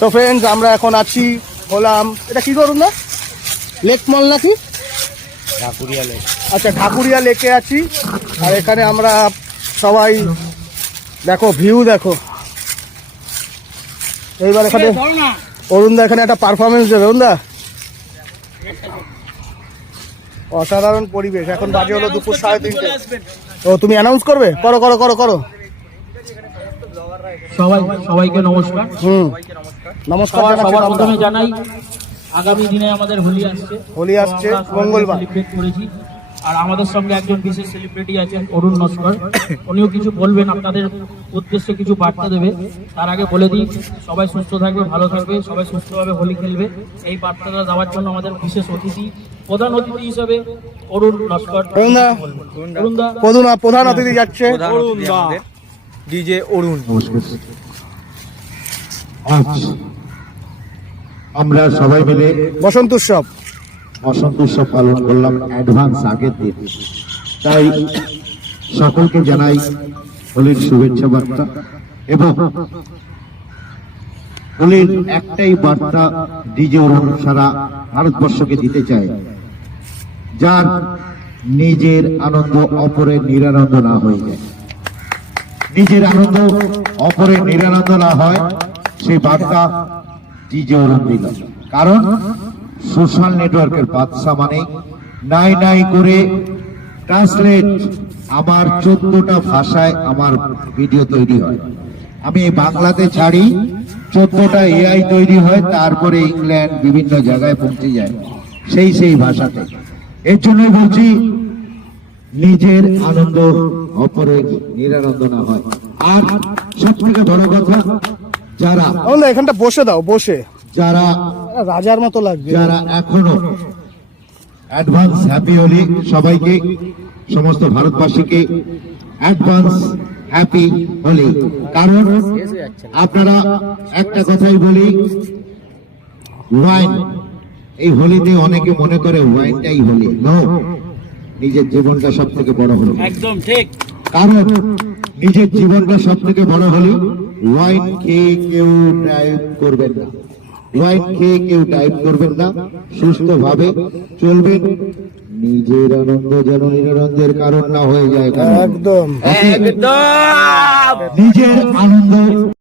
তো ফ্রেন্ডস, আমরা এখন আছি হলাম, এটা কি করুন না, লেক মল নাকি? ঢাকুরিয়া লেক। আচ্ছা, ঢাকুরিয়া লেকে আছি। আর এখানে আমরা সবাই দেখো, ভিউ দেখো। এইবার এখানে অরুণদা এখানে একটা পারফরমেন্স দেবে। অরুণদা, অসাধারণ পরিবেশ। এখন বাজে হলো দুপুর 3:30। তো তুমি অ্যানাউন্স করবে? করো করো করো করো। সবাইকে নমস্কার। নমস্কার। সবার প্রথমে জানাই আগামী দিনে আমাদের হোলি আসছে মঙ্গলবার। সেলিব্রেট করেছি। আর আমাদের সঙ্গে একজন বিশেষ সেলিব্রিটি আছেন অরুণ নস্কর, উনিও কিছু বলবেন, আপনাদের উদ্দেশ্যে কিছু বার্তা দেবে। তার আগে বলে দিই, সবাই সুস্থ থাকবে, ভালো থাকবে, সবাই সুস্থভাবে হোলি খেলবে। এই বার্তাটা দেওয়ার জন্য আমাদের বিশেষ অতিথি, প্রধান অতিথি হিসেবে অরুণ নস্কর। প্রধান অতিথি যাচ্ছে ডিজে অরুণ। আজ আমরা সবাই মিলে বসন্ত উৎসব পালন করলাম অ্যাডভান্স আগের দিন। তাই সকলকে জানাই হোলির শুভেচ্ছা বার্তা। এবং হোলির একটাই বার্তা ডিজে অরুণ সারা ভারতবর্ষকে দিতে চায়, যার নিজের আনন্দ অপরের নিরানন্দ না হয়ে যায়, নিজের আনন্দ অপরের নিরানন্দ না হয়, সেই বার্তা ডিজে অরুণ দিল। কারণ সোশ্যাল নেটওয়ার্কের বাদশা মানে নাই নাই করে ট্রান্সলেট, আমার 14টা ভাষায় আমার ভিডিও তৈরি হয়। আমি বাংলাতে ছাড়ি, 14টা এআই তৈরি হয়, তারপরে ইংল্যান্ড বিভিন্ন জায়গায় পৌঁছে যায় সেই ভাষাতে। এর জন্যই বলছি, নিজের আনন্দ অপরের নিরানন্দ না হয়। আর সব থেকে বড় কথা, যারা এখানটা বসে দাও, বসে যারা রাজার মতো লাগবে, যারা এখনো অ্যাডভান্স হ্যাপি হোলি, সবাইকে, সমস্ত ভারতবাসীকে অ্যাডভান্স হ্যাপি হোলি। কারণ আপনারা একটা কথাই বলি, ওয়াইন, এই হোলিতে অনেকে মনে করে ওয়াইনটাই হোলি। নো, নিজের জীবনটা সব থেকে বড় হোলি। একদম ঠিক। কারণ নিজের জীবনটা সব থেকে বড় হোলি। ওয়াইন খেয়ে কেউ ড্রাইভ করবেন না, ওয়াইন খেয়ে কেউ ড্রাইভ করবেন না, সুস্থভাবে চলবেন। নিজের আনন্দ যেন নিরানন্দের কারণ না হয়ে যায়। একদম নিজের আনন্দ